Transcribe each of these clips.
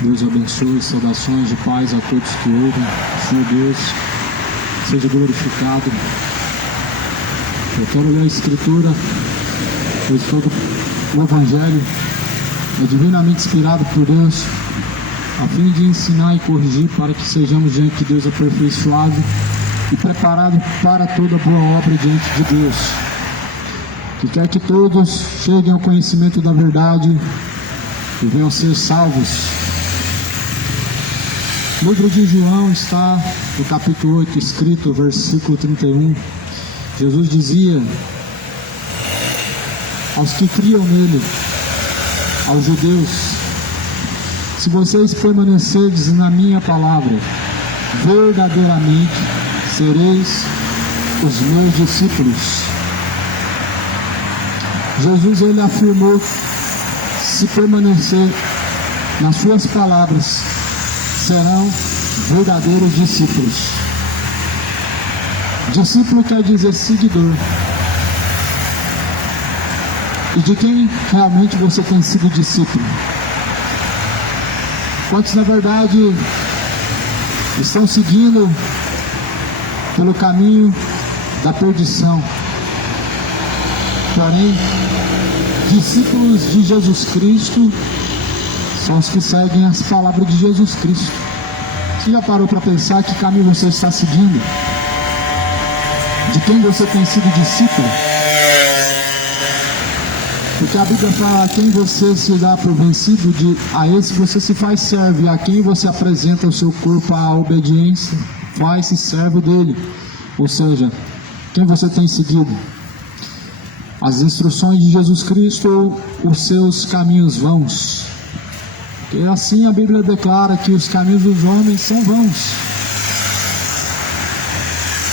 Deus abençoe, saudações de paz a todos que ouvem. Senhor Deus, seja glorificado. Eu quero ler a Escritura, pois todo o Evangelho é divinamente inspirado por Deus, a fim de ensinar e corrigir, para que sejamos diante de Deus aperfeiçoados e preparados para toda boa obra diante de Deus. Que quer que todos cheguem ao conhecimento da verdade e venham a ser salvos. No livro de João está no capítulo 8, escrito, versículo 31. Jesus dizia aos que criam nele, aos judeus: se vocês permanecerdes na minha palavra, verdadeiramente sereis os meus discípulos. Jesus, ele afirmou: se permanecer nas suas palavras, serão verdadeiros discípulos. Discípulo quer dizer seguidor. E de quem realmente você tem sido discípulo? Quantos na verdade estão seguindo pelo caminho da perdição? Porém, discípulos de Jesus Cristo são os que seguem as palavras de Jesus Cristo. Você já parou para pensar que caminho você está seguindo? De quem você tem sido discípulo? Porque a Bíblia fala: a quem você se dá por vencido, a esse você se faz servo, e a quem você apresenta o seu corpo à obediência, faz-se servo dele. Ou seja, quem você tem seguido? As instruções de Jesus Cristo ou os seus caminhos vãos? E assim a Bíblia declara que os caminhos dos homens são vãos.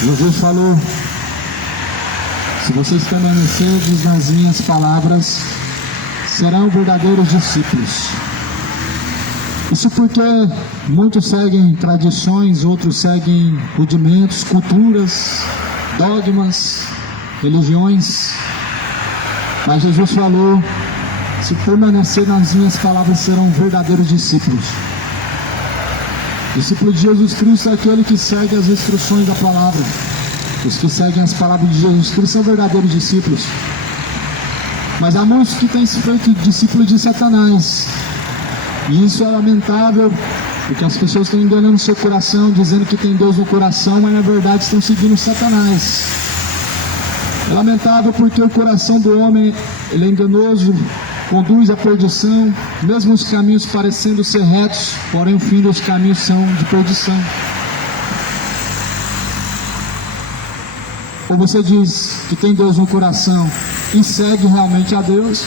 Jesus falou: se vocês permanecerem nas minhas palavras, serão verdadeiros discípulos. Isso porque muitos seguem tradições, outros seguem rudimentos, culturas, dogmas, religiões. Mas Jesus falou: se permanecer nas minhas palavras, serão verdadeiros discípulos. Discípulo de Jesus Cristo é aquele que segue as instruções da palavra. Os que seguem as palavras de Jesus Cristo são verdadeiros discípulos. Mas há muitos que têm se feito discípulos de Satanás. E isso é lamentável, porque as pessoas estão enganando seu coração, dizendo que tem Deus no coração, mas na verdade estão seguindo Satanás. É lamentável porque o coração do homem, ele é enganoso, conduz à perdição, mesmo os caminhos parecendo ser retos, porém o fim dos caminhos são de perdição. Ou você diz que tem Deus no coração e segue realmente a Deus,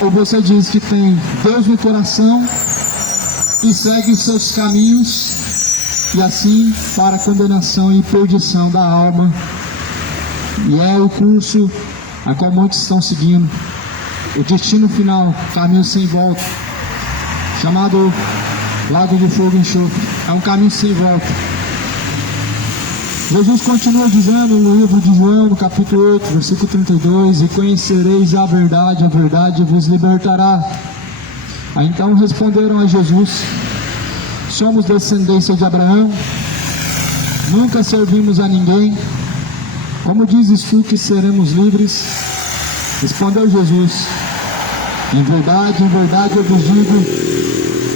ou você diz que tem Deus no coração e segue os seus caminhos, e assim para a condenação e perdição da alma. E é o curso a qual muitos estão seguindo, o destino final, caminho sem volta, chamado Lago de Fogo e Enxofre. É um caminho sem volta. Jesus continua dizendo no livro de João, no capítulo 8, versículo 32: e conhecereis a verdade vos libertará. Aí então responderam a Jesus: somos descendência de Abraão, nunca servimos a ninguém, como dizes tu que seremos livres? Respondeu Jesus: em verdade eu vos digo,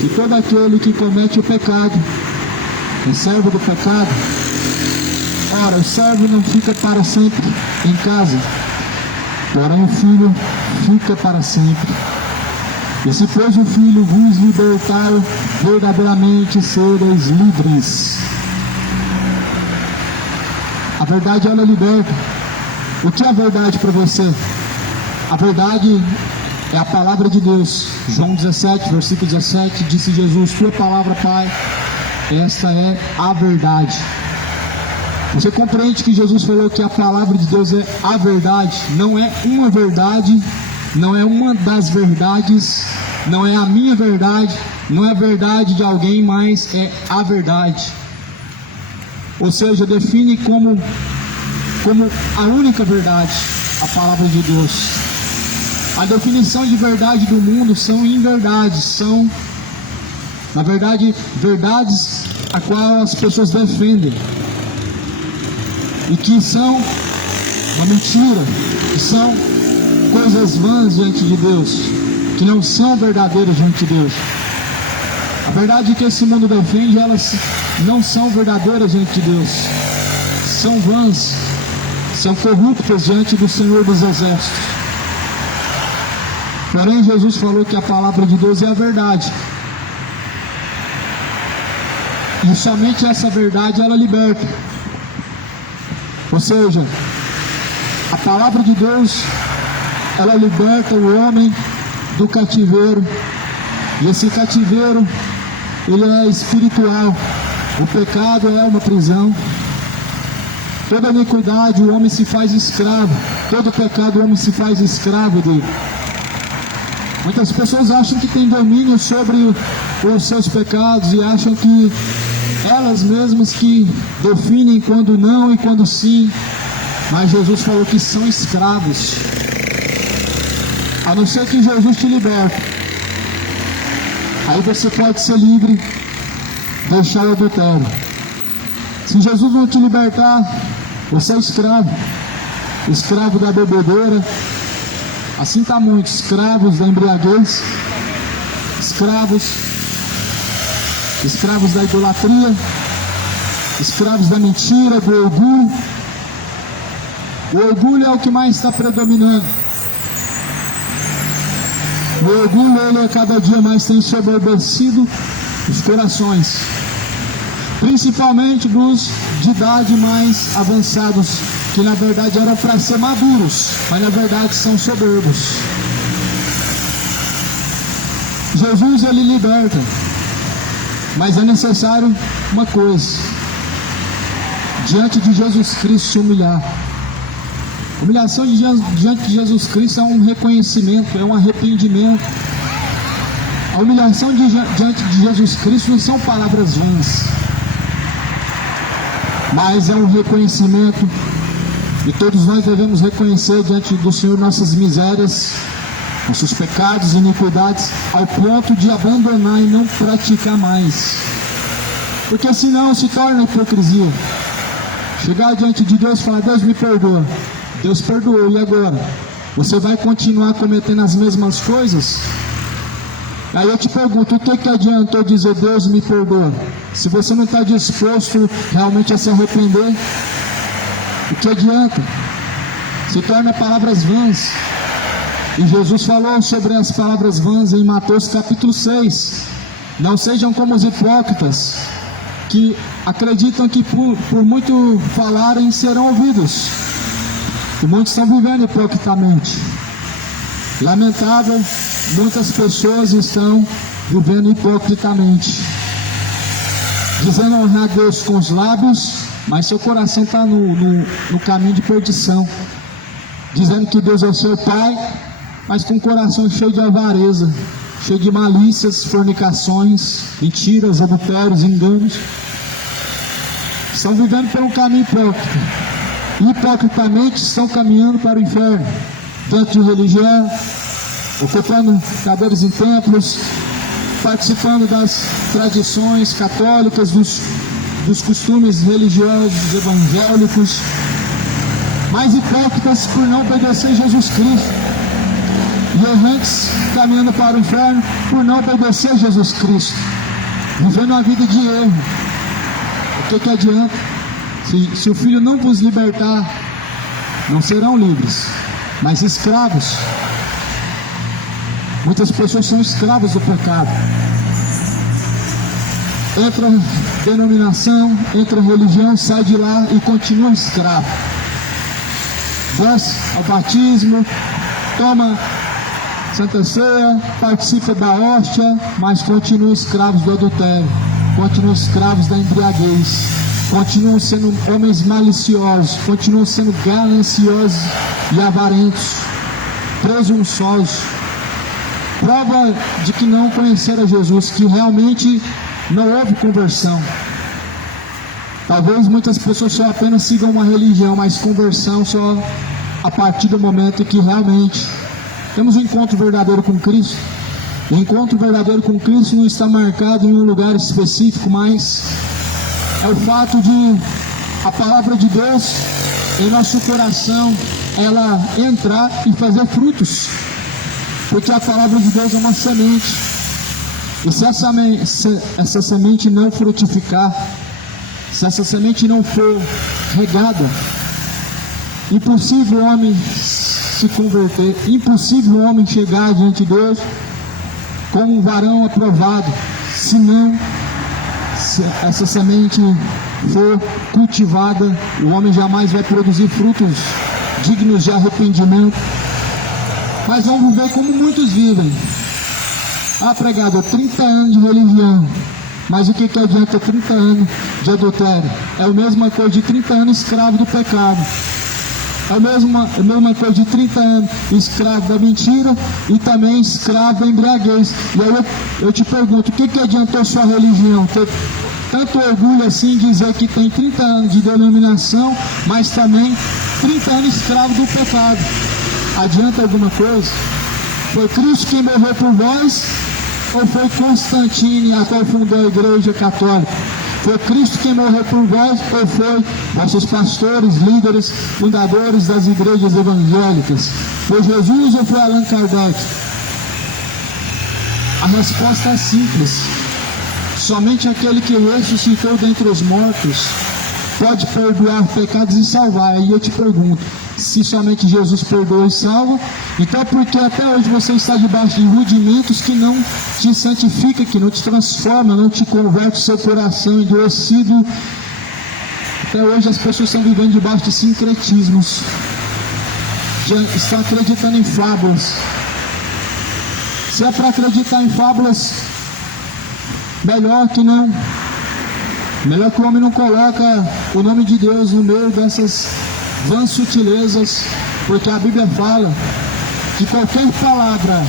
que todo aquele que comete o pecado é servo do pecado. Ora, o servo não fica para sempre em casa, porém o filho fica para sempre. E se pois o filho vos libertar, verdadeiramente sereis livres. A verdade, ela liberta. O que é a verdade para você? A verdade é a palavra de Deus. João 17, versículo 17, disse Jesus: tua palavra, Pai, esta é a verdade. Você compreende que Jesus falou que a palavra de Deus é a verdade? Não é uma verdade, não é uma das verdades, não é a minha verdade, não é a verdade de alguém, mas é a verdade. Ou seja, define como a única verdade, a palavra de Deus. A definição de verdade do mundo são inverdades, são Na verdade, verdades a qual as pessoas defendem e que são uma mentira, que são coisas vãs diante de Deus, que não são verdadeiras diante de Deus. A verdade que esse mundo defende, elas não são verdadeiras diante de Deus, são vãs, são corruptas diante do Senhor dos Exércitos. Porém, Jesus falou que a palavra de Deus é a verdade, e somente essa verdade ela liberta. Ou seja, a palavra de Deus ela liberta o homem do cativeiro, e esse cativeiro ele é espiritual. O pecado é uma prisão. Toda iniquidade o homem se faz escravo, todo pecado o homem se faz escravo dele. Muitas pessoas acham que têm domínio sobre os seus pecados e acham que elas mesmas que definem quando não e quando sim, mas Jesus falou que são escravos. A não ser que Jesus te liberte, aí você pode ser livre, deixar o adultério. Se Jesus não te libertar, você é escravo, escravo da bebedeira. Assim está muito, escravos da embriaguez, escravos da idolatria, escravos da mentira, do orgulho. O orgulho é o que mais está predominando. O orgulho, ele cada dia mais tem soberbecido os corações, principalmente dos de idade mais avançados, que na verdade eram para ser maduros, mas na verdade são soberbos. Jesus ele liberta, mas é necessário uma coisa: diante de Jesus Cristo se humilhar. Humilhação diante de Jesus Cristo é um reconhecimento, é um arrependimento. A humilhação diante de Jesus Cristo não são palavras vãs, mas é um reconhecimento, e todos nós devemos reconhecer diante do Senhor nossas misérias, nossos pecados e iniquidades, ao ponto de abandonar e não praticar mais, porque senão se torna hipocrisia. Chegar diante de Deus e falar: Deus me perdoa. Deus perdoou, e agora? Você vai continuar cometendo as mesmas coisas? Aí eu te pergunto, o que adiantou dizer Deus me perdoa, se você não está disposto realmente a se arrepender? O que adianta? Se torna palavras vãs. E Jesus falou sobre as palavras vãs em Mateus capítulo 6. Não sejam como os hipócritas, que acreditam que por muito falarem serão ouvidos. E muitos estão vivendo hipocritamente. Lamentável, muitas pessoas estão vivendo hipocritamente, dizendo honrar Deus com os lábios, mas seu coração está no caminho de perdição. Dizendo que Deus é o seu Pai, mas com o coração cheio de avareza, cheio de malícias, fornicações, mentiras, adultérios, enganos. Estão vivendo por um caminho hipócrita. Hipocritamente estão caminhando para o inferno, dentro de religião, ocupando cadeiras em templos, participando das tradições católicas, dos costumes religiosos evangélicos, mas hipócritas por não obedecer Jesus Cristo, e errantes caminhando para o inferno por não obedecer Jesus Cristo, vivendo uma vida de erro. O que adianta? Se o Filho não vos libertar, não serão livres, mas escravos. Muitas pessoas são escravos do pecado. Entra denominação, entra religião, sai de lá e continua escravo. Desce ao batismo, toma Santa Ceia, participa da hóstia, mas continua escravos do adultério, continua escravos da embriaguez. Continuam sendo homens maliciosos, continuam sendo gananciosos e avarentos, presunçosos. Prova de que não conheceram Jesus, que realmente não houve conversão. Talvez muitas pessoas só apenas sigam uma religião, mas conversão só a partir do momento que realmente temos um encontro verdadeiro com Cristo. O encontro verdadeiro com Cristo não está marcado em um lugar específico, mas é o fato de a palavra de Deus em nosso coração, ela entrar e fazer frutos, porque a palavra de Deus é uma semente, e se essa semente não frutificar, se essa semente não for regada, impossível o homem se converter, impossível o homem chegar diante de Deus como um varão aprovado, se essa semente for cultivada, o homem jamais vai produzir frutos dignos de arrependimento. Mas vamos ver como muitos vivem. Ah, pregador, 30 anos de religião, mas o que adianta 30 anos de adultério? É a mesma coisa de 30 anos escravo do pecado. É a mesma coisa de 30 anos escravo da mentira e também escravo da embriaguez. E aí eu te pergunto, o que adiantou sua religião? Ter tanto orgulho assim em dizer que tem 30 anos de denominação, mas também 30 anos escravo do pecado. Adianta alguma coisa? Foi Cristo quem morreu por vós, ou foi Constantino, a qual fundou a Igreja Católica? Foi Cristo quem morreu por vós, ou foi vossos pastores, líderes, fundadores das igrejas evangélicas? Foi Jesus ou foi Allan Kardec? A resposta é simples. Somente aquele que ressuscitou dentre os mortos pode perdoar pecados e salvar. Aí eu te pergunto, se somente Jesus perdoa e salva, então por que até hoje você está debaixo de rudimentos que não te santifica, que não te transforma, não te converte o seu coração endurecido? Até hoje as pessoas estão vivendo debaixo de sincretismos, já estão acreditando em fábulas. Se é para acreditar em fábulas, melhor que não. Melhor que o homem não coloca o nome de Deus no meio dessas vãs sutilezas, porque a Bíblia fala que qualquer palavra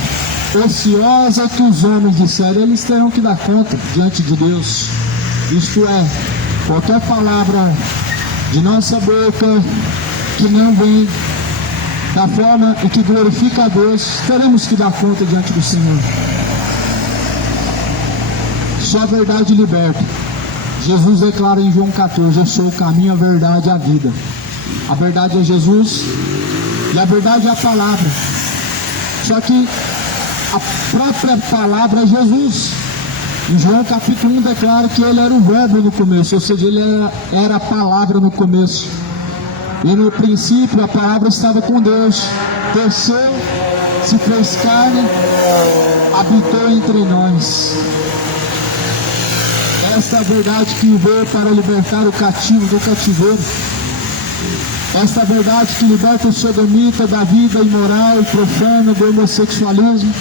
ociosa que os homens disserem, eles terão que dar conta diante de Deus. Isto é, qualquer palavra de nossa boca que não vem da forma e que glorifica a Deus, teremos que dar conta diante do Senhor. Só a verdade liberta. Jesus declara em João 14, eu sou o caminho, a verdade e a vida. A verdade é Jesus e a verdade é a palavra. Só que a própria palavra é Jesus. Em João capítulo 1 declara que ele era o verbo no começo, ou seja, ele era a palavra no começo. E no princípio a palavra estava com Deus, desceu, se fez carne, habitou entre nós. Esta é a verdade que veio para libertar o cativo do cativeiro. Esta é a verdade que liberta o sodomita da vida imoral e profana do homossexualismo,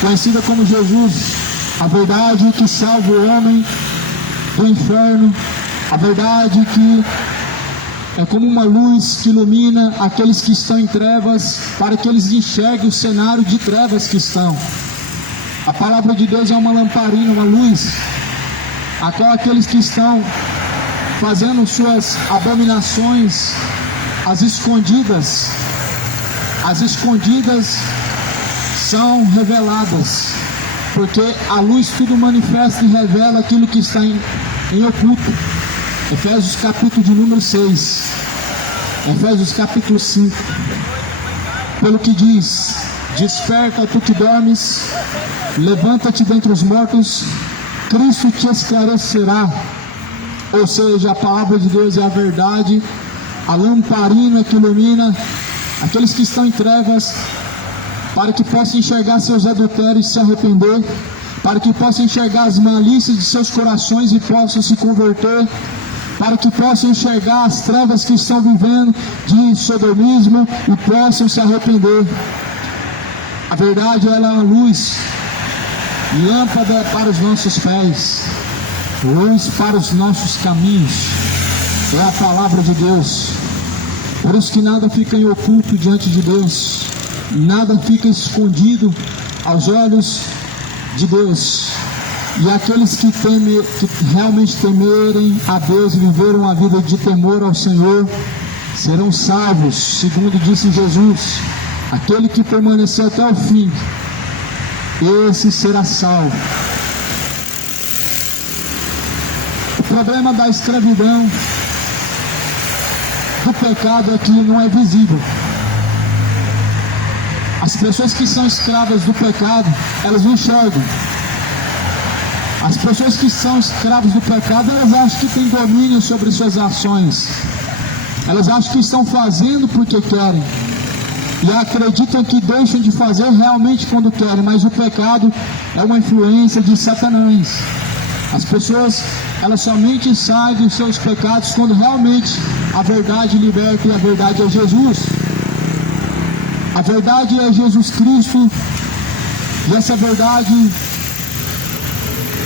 conhecida como Jesus. A verdade que salva o homem do inferno. A verdade que é como uma luz que ilumina aqueles que estão em trevas, para que eles enxerguem o cenário de trevas que estão. A palavra de Deus é uma lamparina, uma luz, a qual aqueles que estão fazendo suas abominações, as escondidas são reveladas, porque a luz tudo manifesta e revela aquilo que está em oculto. Efésios capítulo de número 6, Efésios capítulo 5, pelo que diz: desperta tu que dormes, levanta-te dentre os mortos, Cristo te esclarecerá. Ou seja, a palavra de Deus é a verdade, a lamparina que ilumina aqueles que estão em trevas, para que possam enxergar seus adultérios e se arrepender, para que possam enxergar as malícias de seus corações e possam se converter, para que possam enxergar as trevas que estão vivendo de sodomismo e possam se arrepender. A verdade, ela é uma luz, lâmpada para os nossos pés, luz para os nossos caminhos. É a palavra de Deus. Por isso que nada fica em oculto diante de Deus, nada fica escondido aos olhos de Deus. E aqueles que realmente temerem a Deus e viveram uma vida de temor ao Senhor, serão salvos, segundo disse Jesus. Aquele que permaneceu até o fim esse será salvo. O problema da escravidão, do pecado, é que não é visível. As pessoas que são escravas do pecado, elas não enxergam. As pessoas que são escravas do pecado, elas acham que têm domínio sobre suas ações. Elas acham que estão fazendo porque querem. E acreditam que deixam de fazer realmente quando querem. Mas o pecado é uma influência de Satanás. As pessoas, elas somente saem dos seus pecados quando realmente a verdade liberta, e a verdade é Jesus. A verdade é Jesus Cristo. E essa verdade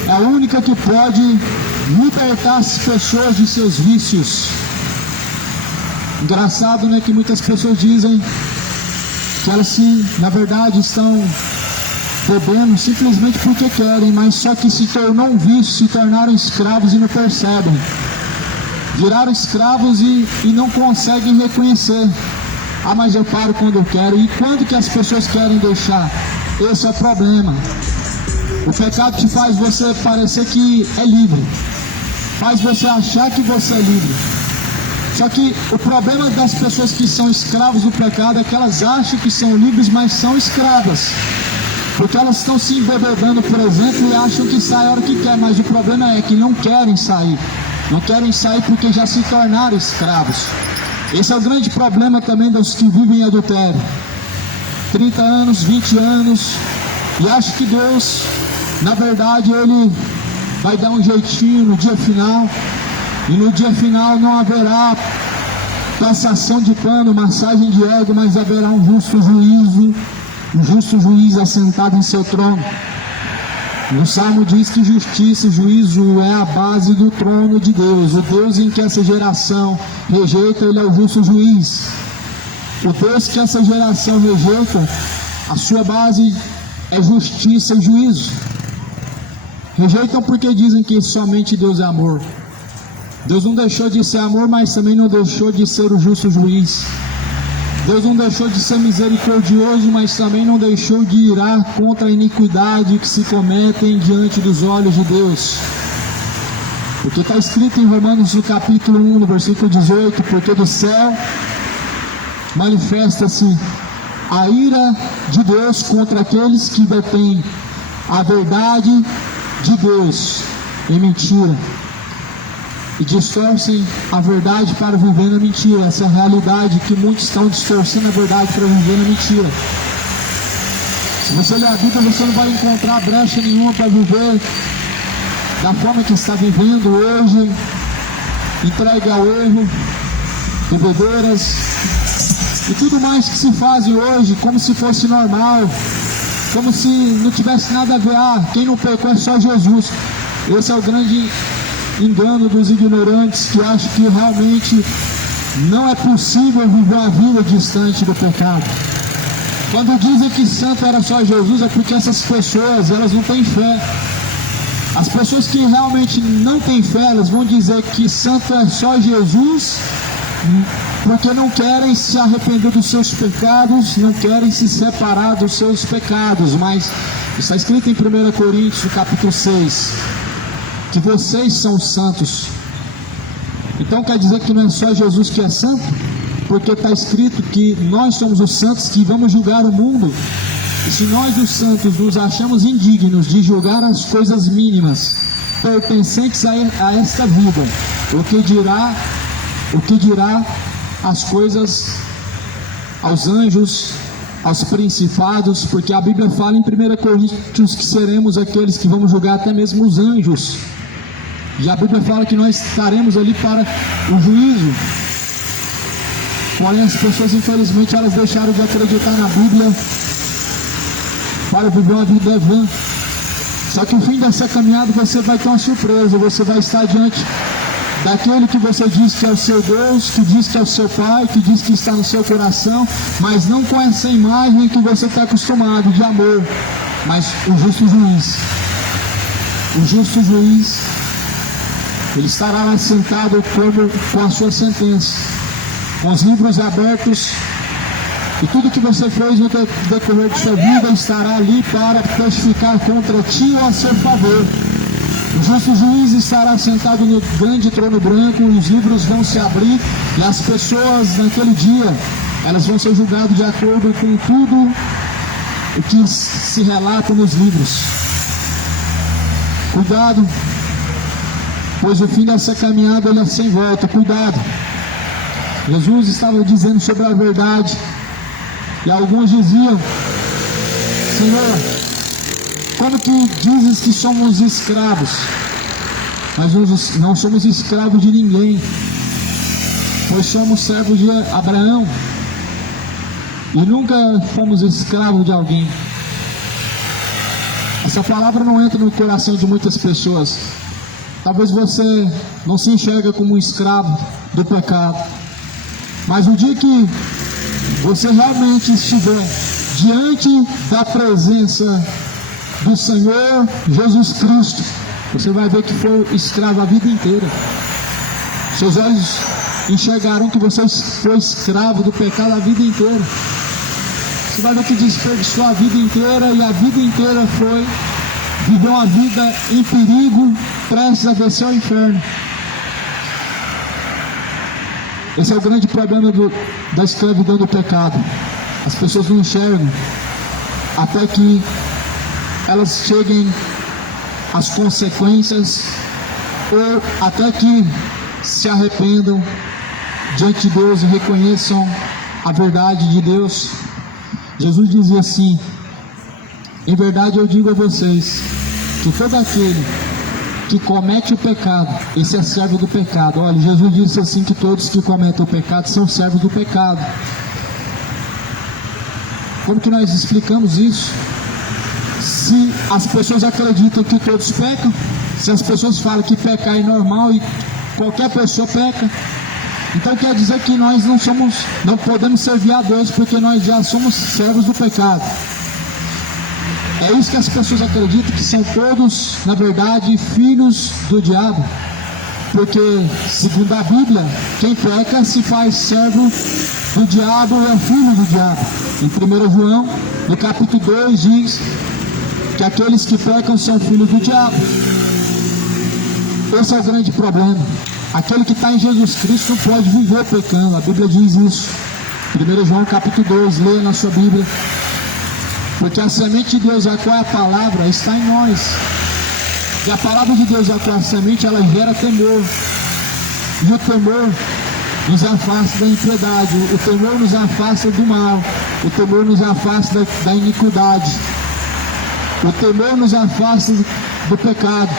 é a única que pode libertar as pessoas de seus vícios. Engraçado, né, que muitas pessoas dizem que elas, na verdade, estão bebendo simplesmente porque querem, mas só que se tornou um vício, se tornaram escravos e não percebem. Viraram escravos e não conseguem reconhecer. Ah, mas eu paro quando eu quero. E quando que as pessoas querem deixar? Esse é o problema. O pecado te faz você parecer que é livre, faz você achar que você é livre. Só que o problema das pessoas que são escravos do pecado é que elas acham que são livres, mas são escravas. Porque elas estão se embebedando, por exemplo, e acham que sai a hora que quer. Mas o problema é que não querem sair. Não querem sair porque já se tornaram escravos. Esse é o grande problema também dos que vivem em adultério. 30 anos, 20 anos, e acham que Deus, na verdade, Ele vai dar um jeitinho no dia final. E no dia final não haverá passação de pano, massagem de ego, mas haverá um justo juízo, um justo juiz assentado em seu trono. O Salmo diz que justiça e juízo é a base do trono de Deus. O Deus em que essa geração rejeita, Ele é o justo juiz. O Deus que essa geração rejeita, a sua base é justiça e juízo. Rejeitam porque dizem que somente Deus é amor. Deus não deixou de ser amor, mas também não deixou de ser o justo juiz. Deus não deixou de ser misericordioso, mas também não deixou de irar contra a iniquidade que se cometem diante dos olhos de Deus. Porque está escrito em Romanos no capítulo 1, no versículo 18, porque do céu manifesta-se a ira de Deus contra aqueles que detêm a verdade de Deus em mentira e distorcem a verdade para viver na mentira. Essa é a realidade, que muitos estão distorcendo a verdade para viver na mentira. Se você ler a Bíblia, você não vai encontrar brecha nenhuma para viver da forma que está vivendo hoje, entregue ao erro, bebedeiras e tudo mais que se fazem hoje, como se fosse normal, como se não tivesse nada a ver. Ah, quem não pecou é só Jesus. Esse é o grande engano dos ignorantes, que acham que realmente não é possível viver a vida distante do pecado. Quando dizem que santo era só Jesus, é porque essas pessoas, elas não têm fé. As pessoas que realmente não têm fé, elas vão dizer que santo é só Jesus, porque não querem se arrepender dos seus pecados, não querem se separar dos seus pecados. Mas está escrito em 1 Coríntios, no capítulo 6, que vocês são santos. Então quer dizer que não é só Jesus que é santo? Porque está escrito que nós somos os santos que vamos julgar o mundo. E se nós, os santos, nos achamos indignos de julgar as coisas mínimas pertencentes a esta vida, o que dirá as coisas aos anjos, aos principados? Porque a Bíblia fala em 1 Coríntios que seremos aqueles que vamos julgar até mesmo os anjos. E a Bíblia fala que nós estaremos ali para o juízo. Porém, as pessoas, infelizmente, elas deixaram de acreditar na Bíblia para viver uma vida vã. Só que no fim dessa caminhada você vai ter uma surpresa. Você vai estar diante daquele que você diz que é o seu Deus, que diz que é o seu Pai, que diz que está no seu coração, mas não com essa imagem que você está acostumado de amor. Mas o justo juiz, ele estará lá sentado com a sua sentença, com os livros abertos, E tudo que você fez no decorrer de sua vida estará ali para testificar contra ti ou a seu favor. O justo juiz estará sentado no grande trono branco, e os livros vão se abrir, e as pessoas naquele dia, elas vão ser julgadas de acordo com tudo o que se relata nos livros. Cuidado, pois o fim dessa caminhada ele é sem volta. Cuidado. Jesus estava dizendo sobre a verdade, e alguns diziam: Senhor, como que dizes que somos escravos? Mas não somos escravos de ninguém, pois somos servos de Abraão, e nunca fomos escravos de alguém. Essa palavra não entra no coração de muitas pessoas. Talvez você não se enxerga como um escravo do pecado, mas o dia que você realmente estiver diante da presença do Senhor Jesus Cristo, você vai ver que foi escravo a vida inteira. Seus olhos enxergarão que você foi escravo do pecado a vida inteira. Você vai ver que desperdiçou a vida inteira, e a vida inteira viveu uma vida em perigo, prestes a descer ao inferno. Esse é o grande problema da escravidão do pecado. As pessoas não enxergam até que elas cheguem às consequências, ou até que se arrependam diante de Deus e reconheçam a verdade de Deus. Jesus dizia assim: em verdade eu digo a vocês, que todo aquele que comete o pecado, esse é servo do pecado. Olha, Jesus disse assim, que todos que cometem o pecado são servos do pecado. Como que nós explicamos isso? Se as pessoas acreditam que todos pecam, se as pessoas falam que pecar é normal e qualquer pessoa peca, então quer dizer que nós não podemos servir a Deus, porque nós já somos servos do pecado. É isso que as pessoas acreditam, que são todos, na verdade, filhos do diabo. Porque, segundo a Bíblia, quem peca se faz servo do diabo e é filho do diabo. Em 1 João, no capítulo 2, diz que aqueles que pecam são filhos do diabo. Esse é o grande problema. Aquele que está em Jesus Cristo não pode viver pecando. A Bíblia diz isso. 1 João capítulo 2, leia na sua Bíblia. Porque a semente de Deus, a qual é a palavra, está em nós. E a palavra de Deus, a qual é a semente, ela gera temor. E o temor nos afasta da impiedade. O temor nos afasta do mal. O temor nos afasta da iniquidade. O temor nos afasta do pecado.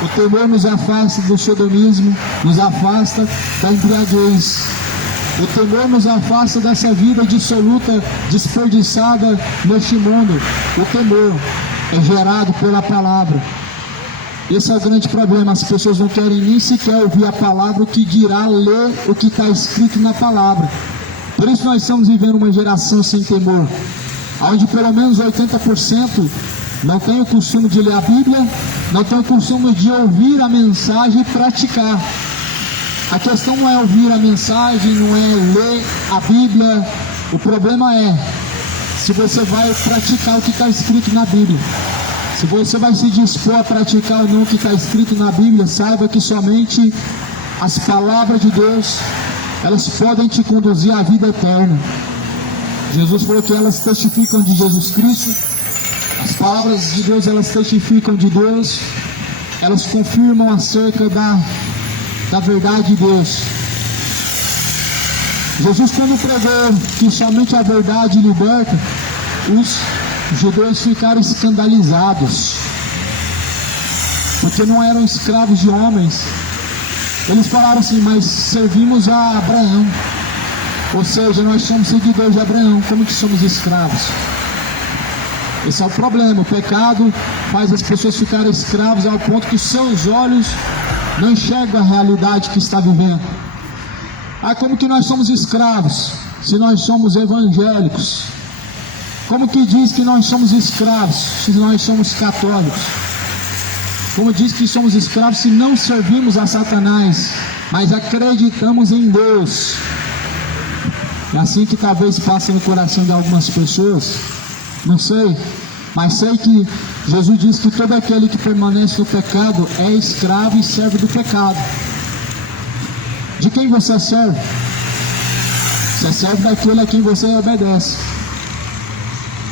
O temor nos afasta do sodomismo, nos afasta da embriaguez. O temor nos afasta dessa vida dissoluta, desperdiçada neste mundo. O temor é gerado pela palavra. Esse é o grande problema. As pessoas não querem nem sequer ouvir a palavra, o que dirá ler o que está escrito na palavra. Por isso nós estamos vivendo uma geração sem temor, onde pelo menos 80% não tem o costume de ler a Bíblia, não tem o costume de ouvir a mensagem e praticar. A questão não é ouvir a mensagem, não é ler a Bíblia. O problema é se você vai praticar o que está escrito na Bíblia. Se você vai se dispor a praticar ou não o que está escrito na Bíblia, saiba que somente as palavras de Deus, elas podem te conduzir à vida eterna. Jesus falou que elas testificam de Jesus Cristo. As palavras de Deus, elas testificam de Deus. Elas confirmam acerca da verdade de Deus. Jesus, quando pregou que somente a verdade liberta, os judeus ficaram escandalizados, porque não eram escravos de homens. Eles falaram assim: mas servimos a Abraão, ou seja, nós somos seguidores de Abraão, como que somos escravos? Esse é o problema. O pecado faz as pessoas ficarem escravas ao ponto que seus olhos não enxergam a realidade que está vivendo. Como que nós somos escravos se nós somos evangélicos? Como que diz que nós somos escravos se nós somos católicos? Como diz que somos escravos se não servimos a Satanás, mas acreditamos em Deus? É assim que talvez passe no coração de algumas pessoas, não sei, mas sei que Jesus diz que todo aquele que permanece no pecado é escravo e servo do pecado. De quem você serve? Você serve daquele a quem você obedece,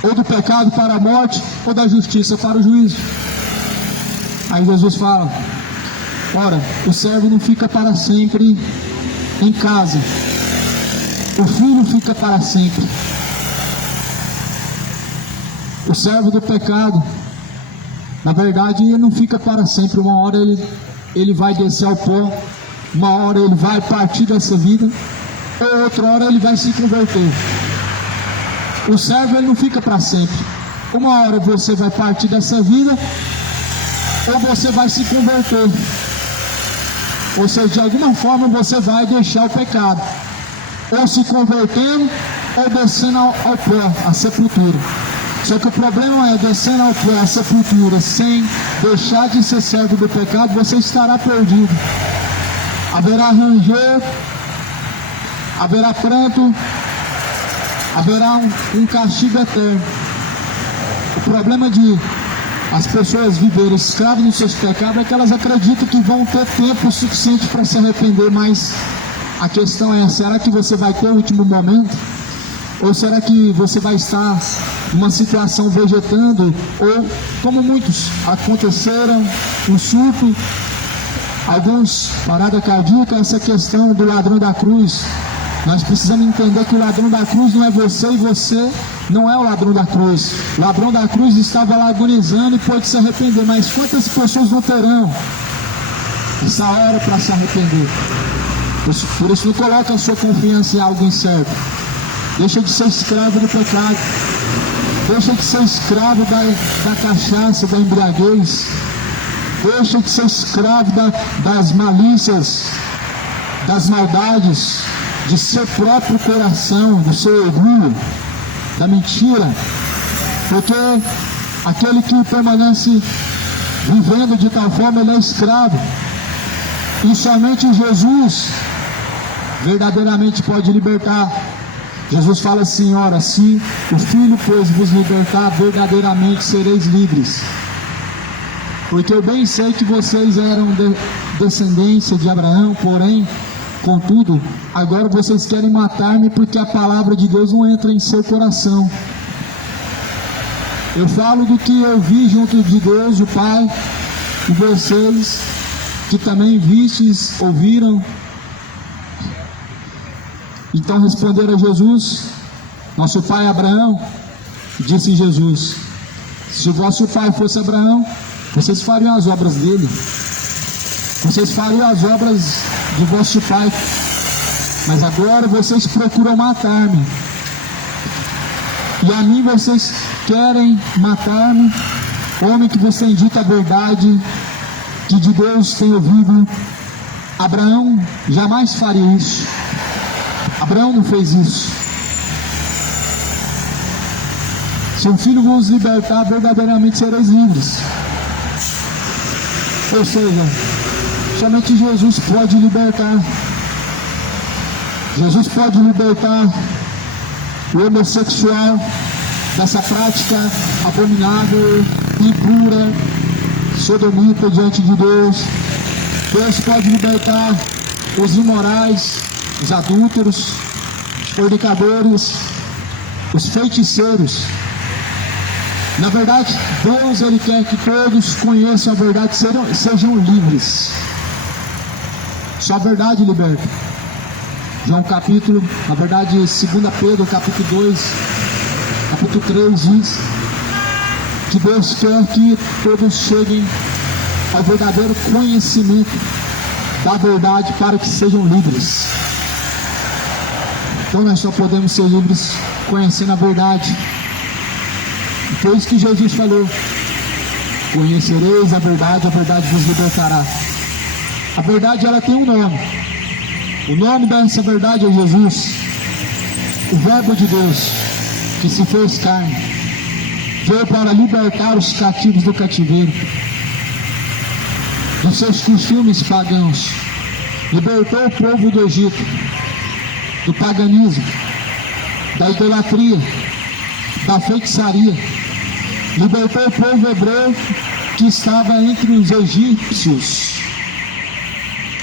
ou do pecado para a morte, ou da justiça para o juízo. Aí Jesus fala: ora, o servo não fica para sempre em casa, o filho fica para sempre. O servo do pecado, na verdade, ele não fica para sempre. Uma hora ele vai descer ao pó, uma hora ele vai partir dessa vida, ou outra hora ele vai se converter. O servo ele não fica para sempre. Uma hora você vai partir dessa vida, ou você vai se converter. Ou seja, de alguma forma você vai deixar o pecado, ou se convertendo, ou descendo ao pó, à sepultura. Só que o problema é, descendo ao pó, à sepultura, sem deixar de ser servo do pecado, você estará perdido. Haverá ranger, haverá pranto, haverá um castigo eterno. O problema de as pessoas viverem escravas nos seus pecados é que elas acreditam que vão ter tempo suficiente para se arrepender, mas a questão é: será que você vai ter o último momento? Ou será que você vai estar numa situação vegetando, ou como muitos aconteceram, um surto, alguns parada cardíaca? Essa questão do ladrão da cruz, nós precisamos entender que o ladrão da cruz não é você, e você não é o ladrão da cruz. O ladrão da cruz estava lá agonizando e pôde se arrepender, mas quantas pessoas não terão essa hora para se arrepender? Por isso não coloque a sua confiança em algo incerto. Deixa de ser escravo do pecado, deixa de ser escravo da cachaça, da embriaguez, deixa de ser escravo das malícias, das maldades, de seu próprio coração, do seu orgulho, da mentira, porque aquele que permanece vivendo de tal forma, ele é escravo, e somente Jesus verdadeiramente pode libertar. Jesus fala assim: ora, se o Filho, pois, vos libertar, verdadeiramente sereis livres. Porque eu bem sei que vocês eram descendência de Abraão, porém, contudo, agora vocês querem matar-me, porque a palavra de Deus não entra em seu coração. Eu falo do que eu vi junto de Deus, o Pai, e vocês que também vistes, ouviram. Então responderam a Jesus: nosso pai Abraão. Disse Jesus: se o vosso pai fosse Abraão, vocês fariam as obras dele, vocês fariam as obras de vosso pai, mas agora vocês procuram matar-me, e a mim vocês querem matar-me, homem que vos tem dito a verdade, que de Deus tem ouvido. Abraão jamais faria isso. Abraão não fez isso. Se o Filho vos libertar, verdadeiramente sereis livres. Ou seja, somente Jesus pode libertar. Jesus pode libertar o homossexual dessa prática abominável, impura, sodomita diante de Deus. Deus pode libertar os imorais, os adúlteros, os fornicadores, os feiticeiros. Na verdade, Deus, Ele quer que todos conheçam a verdade, sejam livres. Só a verdade liberta. João capítulo, na verdade, 2 Pedro capítulo 2, capítulo 3 diz que Deus quer que todos cheguem ao verdadeiro conhecimento da verdade, para que sejam livres. Então nós só podemos ser livres conhecendo a verdade. Foi isso que Jesus falou: conhecereis a verdade vos libertará. A verdade, ela tem um nome. O nome dessa verdade é Jesus, o Verbo de Deus, que se fez carne, veio para libertar os cativos do cativeiro, dos seus costumes pagãos, libertou o povo do Egito, do paganismo, da idolatria, da feitiçaria. Libertou o povo hebreu que estava entre os egípcios.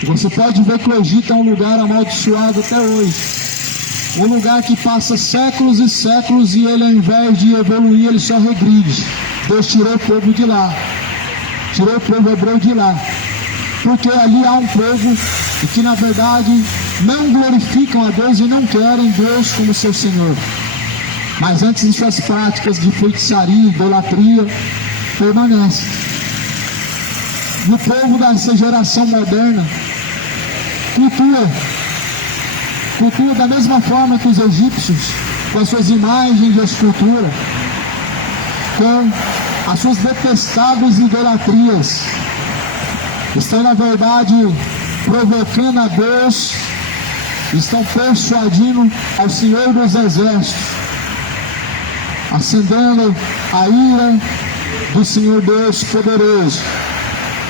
Você pode ver que o Egito é um lugar amaldiçoado até hoje. Um lugar que passa séculos e séculos e ele, ao invés de evoluir, ele só regride. Deus tirou o povo de lá. Tirou o povo hebreu de lá. Porque ali há um povo que na verdade não glorificam a Deus e não querem Deus como seu Senhor. Mas antes de suas práticas de feitiçaria, idolatria, permanecem. No povo dessa geração moderna, cultua da mesma forma que os egípcios, com as suas imagens de escultura, com as suas detestáveis idolatrias, estão na verdade provocando a Deus, estão persuadindo ao Senhor dos Exércitos, acendendo a ira do Senhor Deus poderoso,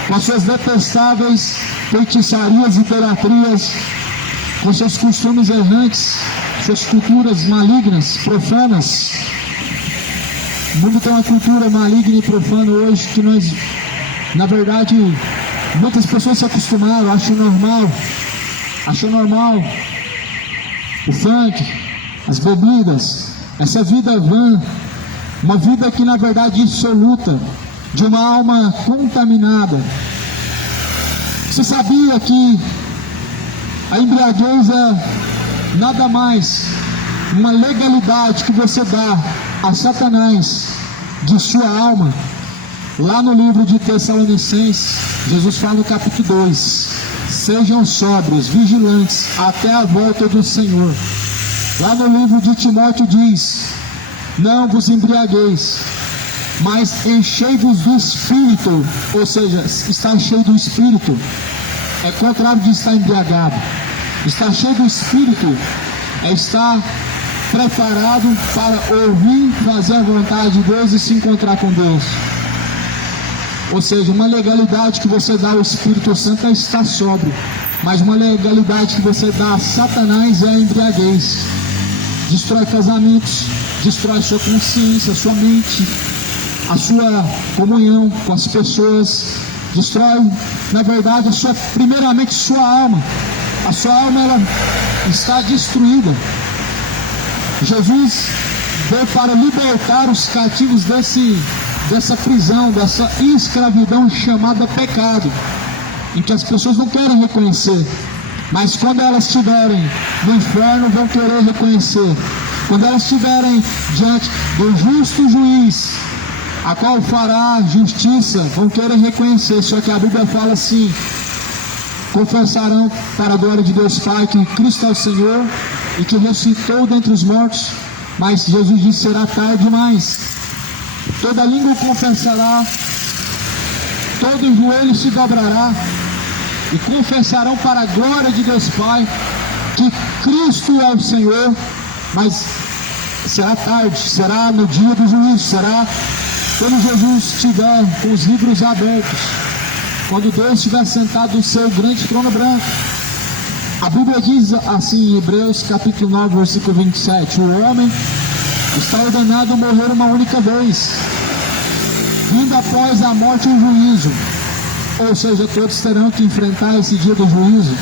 com as suas detestáveis feitiçarias e idolatrias, com seus costumes errantes, suas culturas malignas, profanas. O mundo tem uma cultura maligna e profana hoje que nós, na verdade, muitas pessoas se acostumaram, acham normal o funk, as bebidas, essa vida vã, uma vida que na verdade é dissoluta, de uma alma contaminada. Você sabia que a embriaguez é nada mais uma legalidade que você dá a Satanás de sua alma? Lá no livro de Tessalonicenses, Jesus fala no capítulo 2: sejam sóbrios, vigilantes, até a volta do Senhor. Lá no livro de Timóteo diz: não vos embriagueis, mas enchei-vos do Espírito. Ou seja, estar cheio do Espírito é contrário de estar embriagado. Estar cheio do Espírito é estar preparado para ouvir, fazer a vontade de Deus e se encontrar com Deus. Ou seja, uma legalidade que você dá ao Espírito Santo é estar sóbrio, mas uma legalidade que você dá a Satanás é a embriaguez. Destrói casamentos, destrói sua consciência, sua mente, a sua comunhão com as pessoas, destrói, na verdade, primeiramente sua alma. A sua alma, ela está destruída. Jesus veio para libertar os cativos dessa prisão, dessa escravidão chamada pecado, em que as pessoas não querem reconhecer, mas quando elas estiverem no inferno vão querer reconhecer. Quando elas estiverem diante do justo juiz, a qual fará justiça, vão querer reconhecer. Só que a Bíblia fala assim: confessarão para a glória de Deus Pai que Cristo é o Senhor e que ressuscitou dentre os mortos. Mas Jesus disse: será tarde demais. Toda língua confessará, todo joelho se dobrará e confessarão para a glória de Deus Pai que Cristo é o Senhor. Mas será tarde, será no dia do juízo, será quando Jesus estiver com os livros abertos, quando Deus estiver sentado no seu grande trono branco. A Bíblia diz assim em Hebreus capítulo 9, versículo 27: o homem está ordenado a morrer uma única vez, vindo após a morte o juízo. Ou seja, todos terão que enfrentar esse dia do juízo.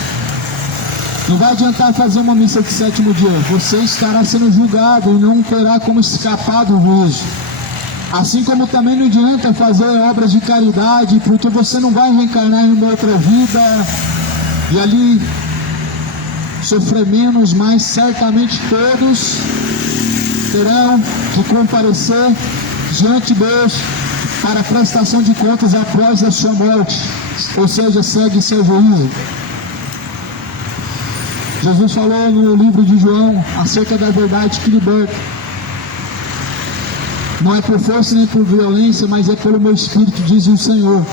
Não vai adiantar fazer uma missa de sétimo dia, você estará sendo julgado e não terá como escapar do juízo. Assim como também não adianta fazer obras de caridade, porque você não vai reencarnar em uma outra vida e ali sofrer menos, mas certamente todos terão que comparecer diante de Deus para a prestação de contas após a sua morte, ou seja, segue seu juízo. Jesus falou no livro de João acerca da verdade que liberta. Não é por força nem por violência, mas é pelo meu Espírito, diz o Senhor.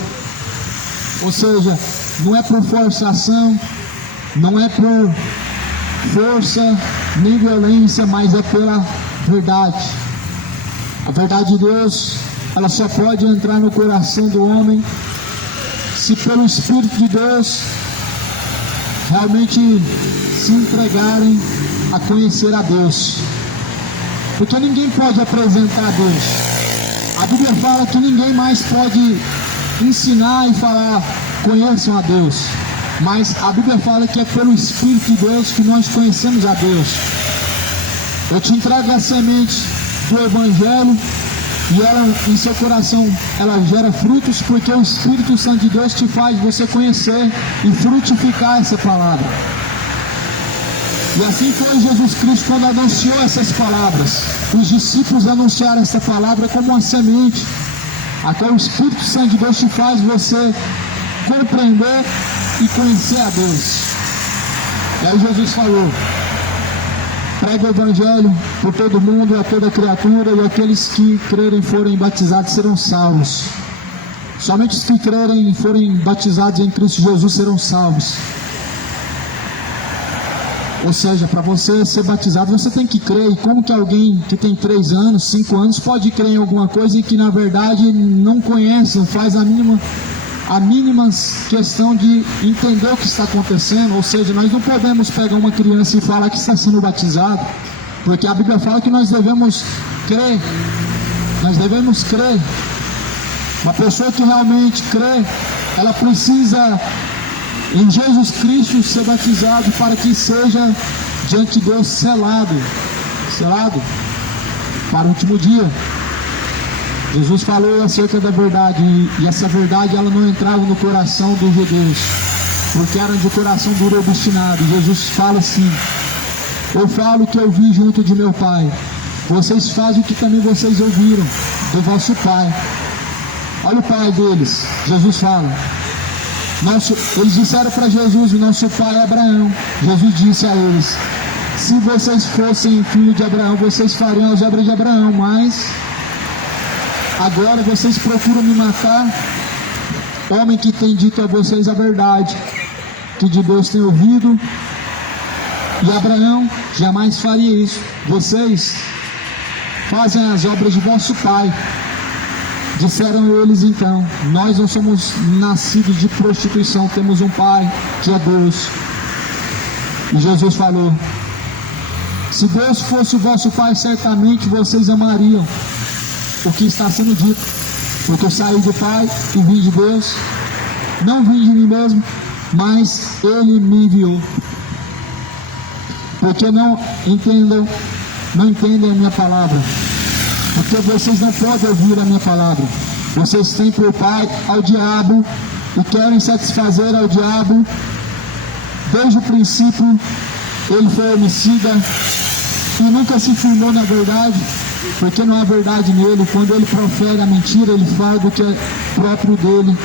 Ou seja, não é por forçação, não é por força nem violência, mas é pela verdade. A verdade de Deus, ela só pode entrar no coração do homem se pelo Espírito de Deus realmente se entregarem a conhecer a Deus. porque ninguém pode apresentar Deus. A Bíblia fala que ninguém mais pode ensinar e falar, conheçam a Deus. Mas a Bíblia fala que é pelo Espírito de Deus que nós conhecemos a Deus. Eu te entrego a semente do Evangelho e ela, em seu coração, ela gera frutos, porque o Espírito Santo de Deus te faz você conhecer e frutificar essa palavra. E assim foi Jesus Cristo quando anunciou essas palavras. Os discípulos anunciaram essa palavra como uma semente. Até o Espírito Santo de Deus te faz você compreender e conhecer a Deus. E aí Jesus falou: pregue o Evangelho por todo mundo, a toda criatura, e aqueles que crerem e forem batizados serão salvos. Somente os que crerem e forem batizados em Cristo Jesus serão salvos. Ou seja, para você ser batizado, você tem que crer. E como que alguém que tem 3 anos, 5 anos, pode crer em alguma coisa e que na verdade não conhece, não faz a mínima questão de entender o que está acontecendo? Ou seja, nós não podemos pegar uma criança e falar que está sendo batizado, porque a Bíblia fala que nós devemos crer. Nós devemos crer. Uma pessoa que realmente crê, ela precisa em Jesus Cristo ser batizado para que seja diante de Deus selado para o último dia. Jesus falou acerca da verdade, e essa verdade ela não entrava no coração dos judeus, porque eram de coração duro e obstinado. Jesus fala assim: eu falo o que eu vi junto de meu Pai, vocês fazem o que também vocês ouviram do vosso Pai. Olha o pai deles. Jesus fala, eles disseram para Jesus: o nosso pai é Abraão. Jesus disse a eles: se vocês fossem filhos de Abraão, vocês fariam as obras de Abraão, mas agora vocês procuram me matar, homem que tem dito a vocês a verdade, que de Deus tem ouvido, e Abraão jamais faria isso. Vocês fazem as obras de vosso pai. Disseram eles então: nós não somos nascidos de prostituição, temos um pai que é Deus. E Jesus falou: se Deus fosse o vosso pai, certamente vocês amariam o que está sendo dito, porque eu saí do Pai e vim de Deus, não vim de mim mesmo, mas Ele me enviou. Porque não entendem a minha palavra, porque vocês não podem ouvir a minha palavra. Vocês têm por pai ao diabo e querem satisfazer ao diabo. Desde o princípio ele foi homicida e nunca se firmou na verdade, porque não há verdade nele. Quando ele profere a mentira, ele fala do que é próprio dele,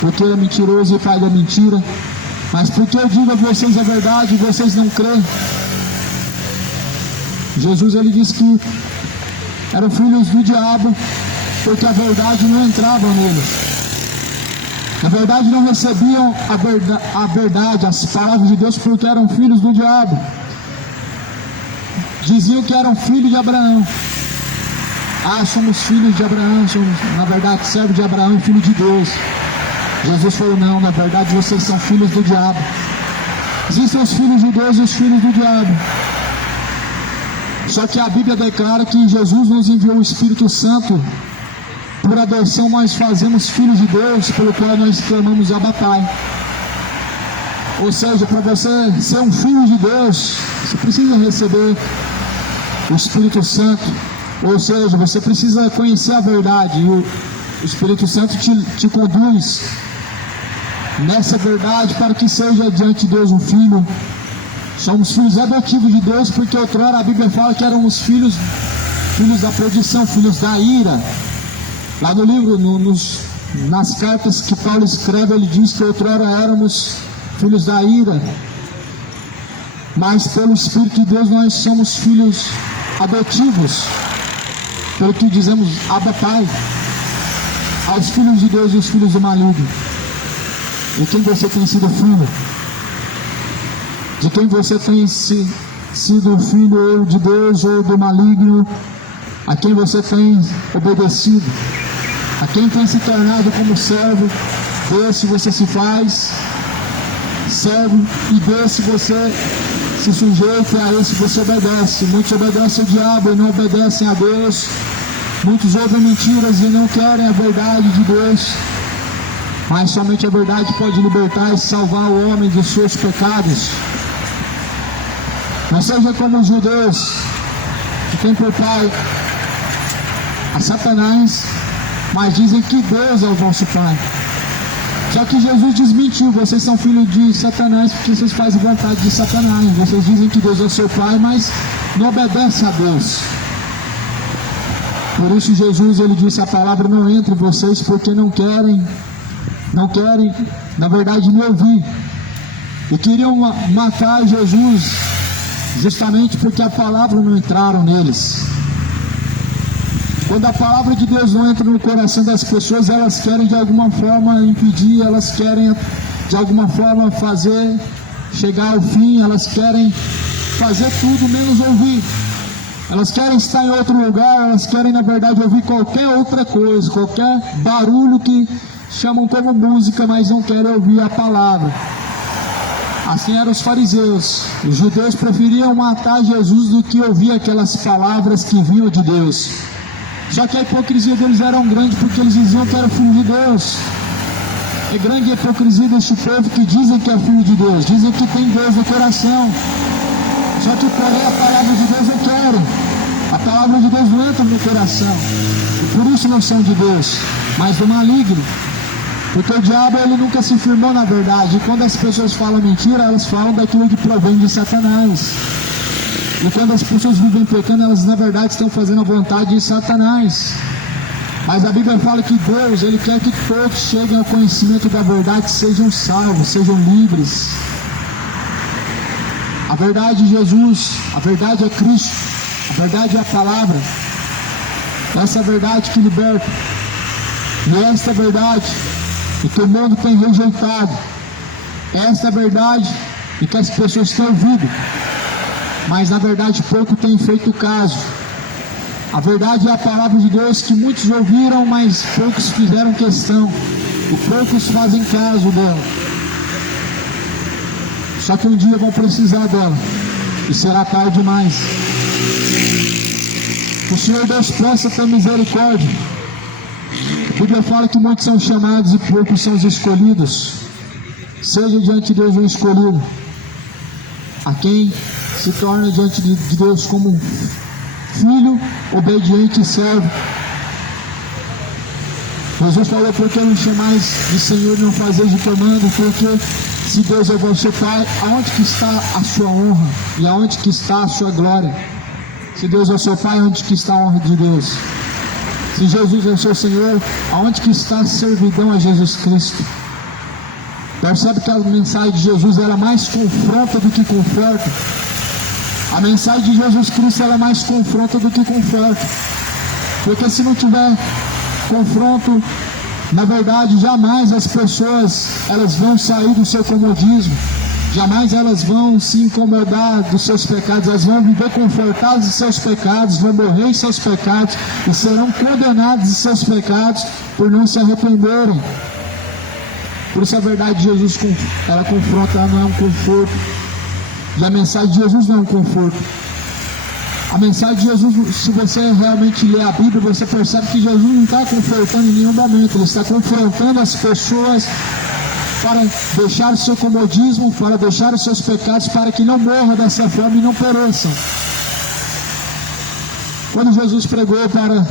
porque ele é mentiroso e pai da mentira. Mas porque eu digo a vocês a verdade, vocês não creem. Jesus ele disse que eram filhos do diabo, porque a verdade não entrava neles. Na verdade não recebiam a verdade, as palavras de Deus, porque eram filhos do diabo. Diziam que eram filhos de Abraão. Somos filhos de Abraão, somos na verdade servos de Abraão e filhos de Deus. Jesus falou: não, na verdade vocês são filhos do diabo. Existem os filhos de Deus e os filhos do diabo. Só que a Bíblia declara que Jesus nos enviou o Espírito Santo. Por adoção nós fazemos filhos de Deus, pelo qual nós clamamos Abba Pai. Ou seja, para você ser um filho de Deus, você precisa receber o Espírito Santo. Ou seja, você precisa conhecer a verdade, e o Espírito Santo te conduz nessa verdade para que seja diante de Deus um filho. Somos filhos adotivos de Deus, porque outrora a Bíblia fala que éramos filhos da perdição, filhos da ira. Lá no livro, nas cartas que Paulo escreve, ele diz que outrora éramos filhos da ira, mas pelo Espírito de Deus nós somos filhos adotivos, pelo que dizemos Abba Pai, aos filhos de Deus e os filhos do maligno. E quem você tem sido filho? De quem você tem sido filho, ou de Deus ou do maligno? A quem você tem obedecido? A quem tem se tornado como servo? Desse você se faz servo, e desse você se sujeita a esse você obedece. Muitos obedecem ao diabo e não obedecem a Deus. Muitos ouvem mentiras e não querem a verdade de Deus. Mas somente a verdade pode libertar e salvar o homem dos seus pecados. Não seja como os judeus, que têm por pai a Satanás, mas dizem que Deus é o vosso pai. Só que Jesus desmentiu: vocês são filhos de Satanás porque vocês fazem vontade de Satanás. Vocês dizem que Deus é o seu pai, mas não obedecem a Deus. Por isso Jesus, ele disse: a palavra não entra em vocês porque não querem, na verdade, me ouvir. E queriam matar Jesus justamente porque a palavra não entraram neles. Quando a palavra de Deus não entra no coração das pessoas, elas querem de alguma forma impedir, elas querem de alguma forma fazer chegar ao fim, elas querem fazer tudo menos ouvir. Elas querem estar em outro lugar, elas querem na verdade ouvir qualquer outra coisa, qualquer barulho que chamam como música, mas não querem ouvir a palavra. Assim eram os fariseus. Os judeus preferiam matar Jesus do que ouvir aquelas palavras que vinham de Deus. Só que a hipocrisia deles era grande porque eles diziam que era filho de Deus. É grande a hipocrisia deste povo que dizem que é filho de Deus, dizem que tem Deus no coração. Só que porém a palavra de Deus não querem. A palavra de Deus não entra no coração. E por isso não são de Deus, mas do maligno. Porque o diabo, ele nunca se firmou na verdade. E quando as pessoas falam mentira, elas falam daquilo que provém de Satanás. E quando as pessoas vivem pecando, elas na verdade estão fazendo a vontade de Satanás. Mas a Bíblia fala que Deus, ele quer que todos cheguem ao conhecimento da verdade, sejam salvos, sejam livres. A verdade é Jesus, a verdade é Cristo, a verdade é a palavra. Essa é a verdade que liberta. E esta é a verdade e que o mundo tem rejeitado. Esta é a verdade e que as pessoas têm ouvido, mas na verdade pouco têm feito caso. A verdade é a palavra de Deus que muitos ouviram, mas poucos fizeram questão, e poucos fazem caso dela. Só que um dia vão precisar dela, e será tarde demais. O Senhor Deus possa ter misericórdia. A Bíblia fala que muitos são chamados e poucos são os escolhidos. Seja diante de Deus um escolhido, a quem se torna diante de Deus como um filho obediente e servo. Jesus falou: porque não chamais de Senhor e não fazeis de comando? Porque se Deus é vosso Pai, aonde que está a sua honra? E aonde que está a sua glória? Se Deus é o seu Pai, onde que está a honra de Deus? Se Jesus é o seu Senhor, aonde que está a servidão a Jesus Cristo? Percebe que a mensagem de Jesus era mais confronta do que conforta. A mensagem de Jesus Cristo era mais confronta do que conforta. Porque se não tiver confronto, na verdade jamais as pessoas elas vão sair do seu comodismo. Jamais elas vão se incomodar dos seus pecados. Elas vão viver confortadas de seus pecados, vão morrer em seus pecados e serão condenadas de seus pecados por não se arrependerem. Por isso a verdade de Jesus, ela confronta, ela não é um conforto. E a mensagem de Jesus não é um conforto. A mensagem de Jesus, se você realmente lê a Bíblia, você percebe que Jesus não está confortando em nenhum momento. Ele está confrontando as pessoas para deixar o seu comodismo, para deixar os seus pecados, para que não morram dessa forma e não pereçam. Quando Jesus pregou para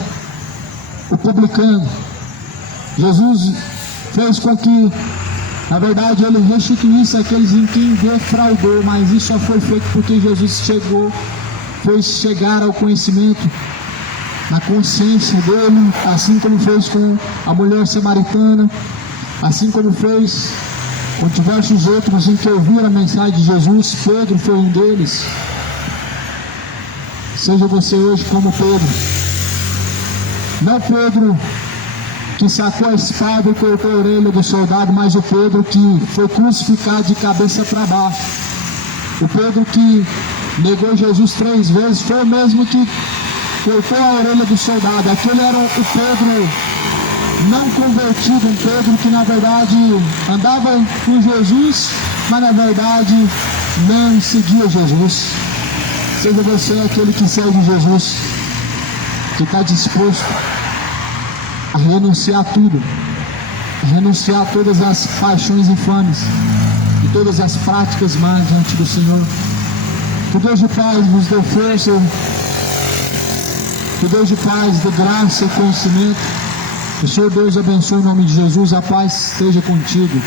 o publicano, Jesus fez com que, na verdade, ele restituísse aqueles em quem defraudou, mas isso só foi feito porque Jesus fez chegar ao conhecimento, na consciência dele, assim como fez com a mulher samaritana, assim como fez com diversos outros em que ouviram a mensagem de Jesus. Pedro foi um deles. Seja você hoje como Pedro. Não Pedro que sacou a espada e cortou a orelha do soldado, mas o Pedro que foi crucificado de cabeça para baixo. O Pedro que negou Jesus 3 vezes foi o mesmo que cortou a orelha do soldado. Aquele era o Pedro não convertido, um Pedro que na verdade andava com Jesus, mas na verdade não seguir Jesus. Seja você aquele que segue Jesus, que está disposto a renunciar a tudo, a renunciar a todas as paixões infames e todas as práticas más diante do Senhor. Que Deus de paz nos dê força, que Deus de paz dê graça e conhecimento. Que o Senhor Deus abençoe em nome de Jesus, a paz esteja contigo.